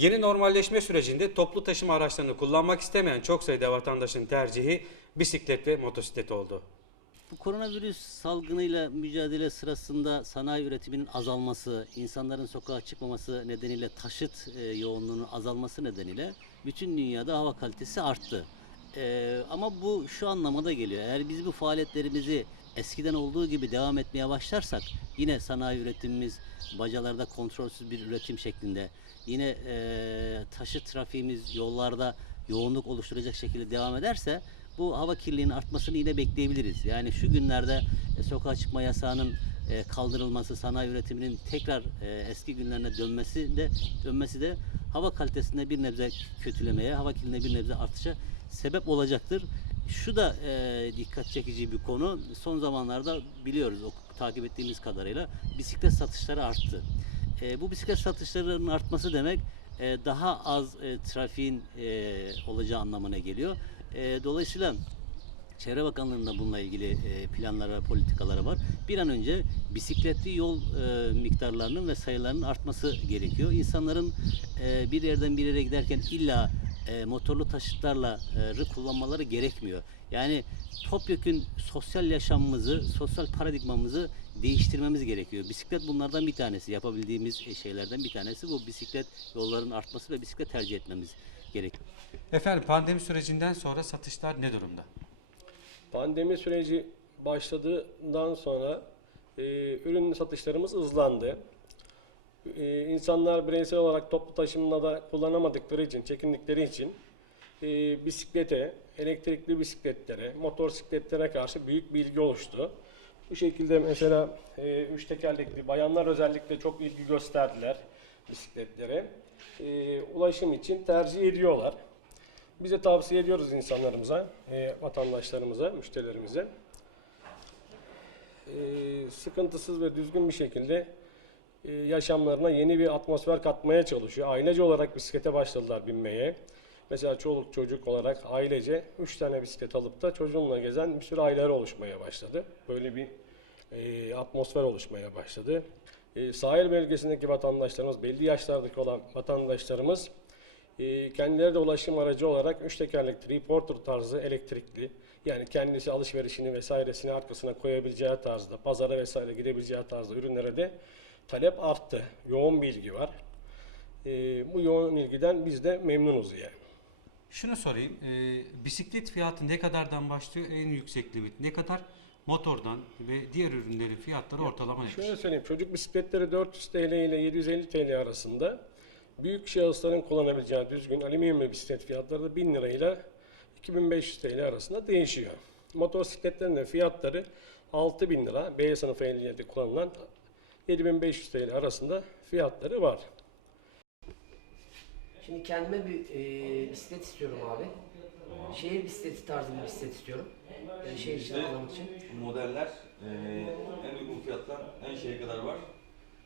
Yeni normalleşme sürecinde toplu taşıma araçlarını kullanmak istemeyen çok sayıda vatandaşın tercihi bisiklet ve motosiklet oldu. Bu koronavirüs salgınıyla mücadele sırasında sanayi üretiminin azalması, insanların sokağa çıkmaması nedeniyle taşıt e, yoğunluğunun azalması nedeniyle bütün dünyada hava kalitesi arttı. E, ama bu şu anlamada geliyor. Eğer biz bu faaliyetlerimizi eskiden olduğu gibi devam etmeye başlarsak yine sanayi üretimimiz bacalarda kontrolsüz bir üretim şeklinde yine e, taşıt trafiğimiz yollarda yoğunluk oluşturacak şekilde devam ederse bu hava kirliliğinin artmasını yine bekleyebiliriz. Yani şu günlerde e, sokağa çıkma yasağının e, kaldırılması, sanayi üretiminin tekrar e, eski günlerine dönmesi de dönmesi de hava kalitesinde bir nebze kötülemeye, hava kirliliğine bir nebze artışa sebep olacaktır. Şu da e, dikkat çekici bir konu. Son zamanlarda biliyoruz, o, takip ettiğimiz kadarıyla bisiklet satışları arttı. E, bu bisiklet satışlarının artması demek e, daha az e, trafiğin e, olacağı anlamına geliyor. E, dolayısıyla Çevre Bakanlığı'nın da bununla ilgili e, planları ve politikaları var. Bir an önce bisikletli yol e, miktarlarının ve sayılarının artması gerekiyor. İnsanların e, bir yerden bir yere giderken illa e, motorlu taşıtlarla e, kullanmaları gerekmiyor. Yani topyekün sosyal yaşamımızı, sosyal paradigmamızı değiştirmemiz gerekiyor. Bisiklet bunlardan bir tanesi. Yapabildiğimiz e, şeylerden bir tanesi. Bu bisiklet yolların artması ve bisiklet tercih etmemiz gerekiyor. Efendim pandemi sürecinden sonra satışlar ne durumda? Pandemi süreci başladığından sonra e, ürün satışlarımız hızlandı. E, insanlar bireysel olarak toplu taşımada kullanamadıkları için, çekindikleri için e, bisiklete, elektrikli bisikletlere, motosikletlere karşı büyük bir ilgi oluştu. Bu şekilde mesela e, üç tekerlekli bayanlar özellikle çok ilgi gösterdiler bisikletlere. E, ulaşım için tercih ediyorlar. Biz de tavsiye ediyoruz insanlarımıza, e, vatandaşlarımıza, müşterilerimize. E, sıkıntısız ve düzgün bir şekilde yaşamlarına yeni bir atmosfer katmaya çalışıyor. Ailece olarak bisiklete başladılar binmeye. Mesela çoluk çocuk olarak ailece 3 tane bisiklet alıp da çocuğunla gezen bir sürü aileler oluşmaya başladı. Böyle bir e, atmosfer oluşmaya başladı. E, sahil bölgesindeki vatandaşlarımız, belli yaşlardaki olan vatandaşlarımız e, kendileri de ulaşım aracı olarak üç tekerlekli reporter tarzı elektrikli yani kendisi alışverişini vesairesini arkasına koyabileceği tarzda pazara vesaire gidebileceği tarzda ürünlere de talep arttı. Yoğun bir ilgi var. E, bu yoğun ilgiden biz de memnunuz yani. Şunu sorayım, e, bisiklet fiyatı ne kadardan başlıyor en yüksek limit? Ne kadar motordan ve diğer ürünlerin fiyatları ortalama nedir? Şöyle söyleyeyim, çocuk bisikletleri 400 TL ile 750 TL arasında. Büyük şahısların kullanabileceği düzgün alüminyum bisiklet fiyatları da 1000 lira ile 2500 TL arasında değişiyor. Motosikletlerin de fiyatları 6000 lira, B sınıfı ehliyeti kullanılan 7500 TL arasında fiyatları var. Şimdi kendime bir e, bisiklet istiyorum abi. Şehir bisikleti tarzı bir bisiklet istiyorum. E, şehir içinde kullanmak için. modeller eee, en uygun fiyattan en şeye kadar var.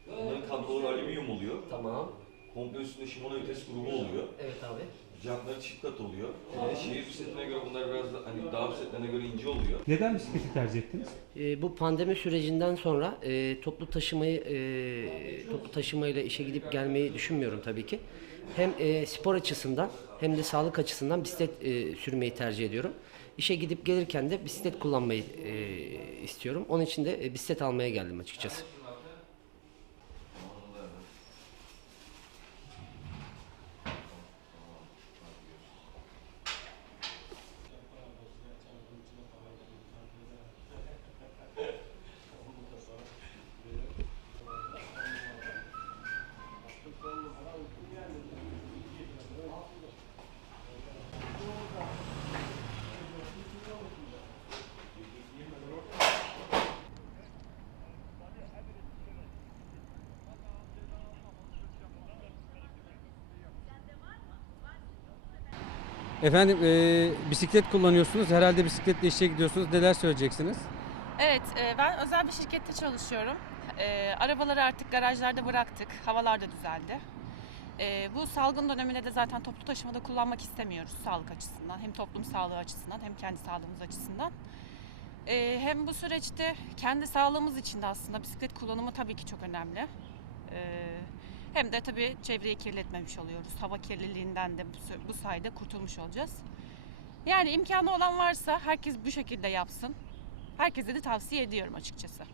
Bunların kabloları alüminyum oluyor. Tamam. Komple üstünde Shimano vites grubu oluyor. Evet abi. Jantları çift kat oluyor. Ee, şehir bisikletine göre bunlar biraz da hani dağ bisikletlerine göre ince oluyor. Neden bisikleti tercih ettiniz? E, bu pandemi sürecinden sonra e, toplu taşımayı e, toplu taşımayla işe gidip gelmeyi düşünmüyorum tabii ki. Hem e, spor açısından hem de sağlık açısından bisiklet e, sürmeyi tercih ediyorum. İşe gidip gelirken de bisiklet kullanmayı e, istiyorum. Onun için de e, bisiklet almaya geldim açıkçası. Efendim e, bisiklet kullanıyorsunuz. Herhalde bisikletle işe gidiyorsunuz. Neler söyleyeceksiniz? Evet, e, ben özel bir şirkette çalışıyorum. E, Arabaları artık garajlarda bıraktık. Havalar da düzeldi. E, Bu salgın döneminde de zaten toplu taşımada kullanmak istemiyoruz sağlık açısından. Hem toplum sağlığı açısından hem kendi sağlığımız açısından. E, Hem bu süreçte kendi sağlığımız için de aslında bisiklet kullanımı tabii ki çok önemli. E, Hem de tabii çevreyi kirletmemiş oluyoruz. Hava kirliliğinden de bu, bu sayede kurtulmuş olacağız. Yani imkanı olan varsa herkes bu şekilde yapsın. Herkese de tavsiye ediyorum açıkçası.